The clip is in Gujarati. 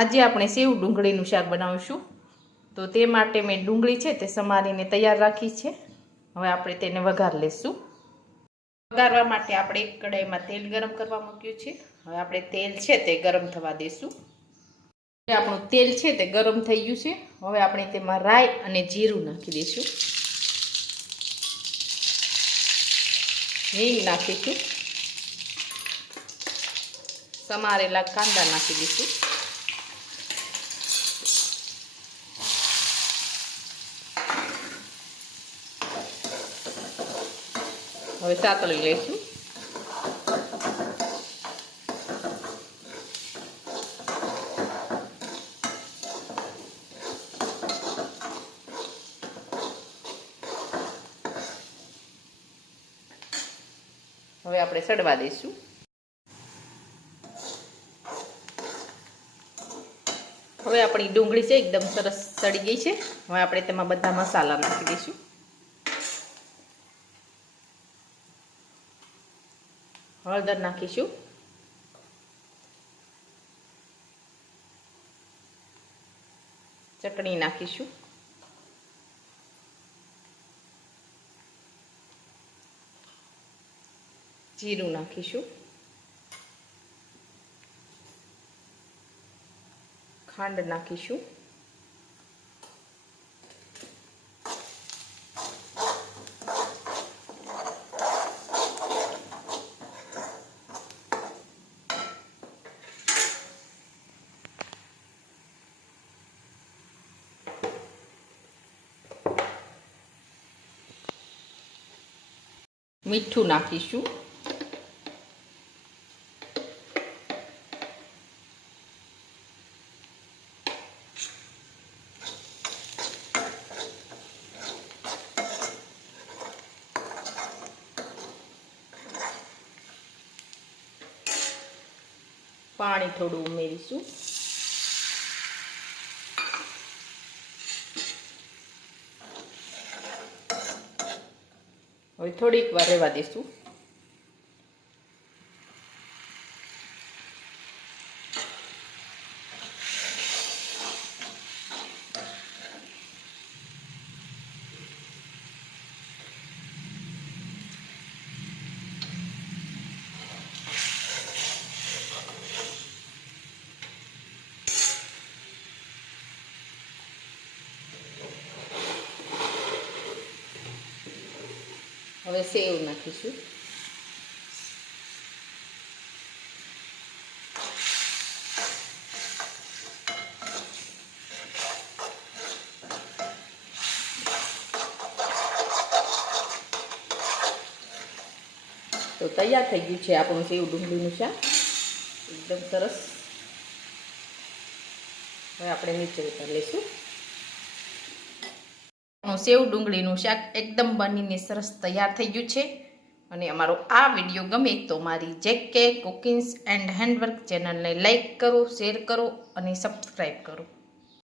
આજે આપણે સેવ ડુંગળીનું શાક બનાવીશું. તો તે માટે મેં ડુંગળી છે તે સમારીને તૈયાર રાખી છે. હવે આપણે તેને વઘાર લેશું. વઘારવા માટે આપણે એક કઢાઈમાં તેલ ગરમ કરવા મૂક્યું છે. હવે આપણે તેલ છે તે ગરમ થવા દઈશું. આપણું તેલ છે તે ગરમ થઈ ગયું છે. હવે આપણે તેમાં રાઈ અને જીરું નાખી દઈશું. હિંગ નાખીશું. સમારેલા કાંદા નાખી દઈશું. હવે સાતળી લઈશું. હવે આપણે સડવા દઈશું. હવે આપણી ડુંગળી છે એકદમ સરસ સડી ગઈ છે. હવે આપણે તેમાં બધા મસાલા નાખી દઈશું. હળદર નાખીશું. ચટણી નાખીશું. જીરું નાખીશું. ખાંડ નાખીશું. મીઠું નાખીશું. પાણી થોડું ઉમેરીશું. હવે થોડીક વાર રહેવા દઈશું. હવે સેવ નાખીશું. તો તૈયાર થઈ ગયું છે આપણું સેવ ડુંગળીનું શાક. એકદમ સરસ. હવે આપણે નીચે ઉતારી લઈશું. સેવ ડુંગળીનું શાક એકદમ બનીને સરસ તૈયાર થઈ ગયું છે. અને અમારો આ વિડીયો ગમે તો મારી જેકે કુકિંગ્સ એન્ડ હેન્ડવર્ક ચેનલને લાઈક કરો, શેર કરો અને સબસ્ક્રાઈબ કરો.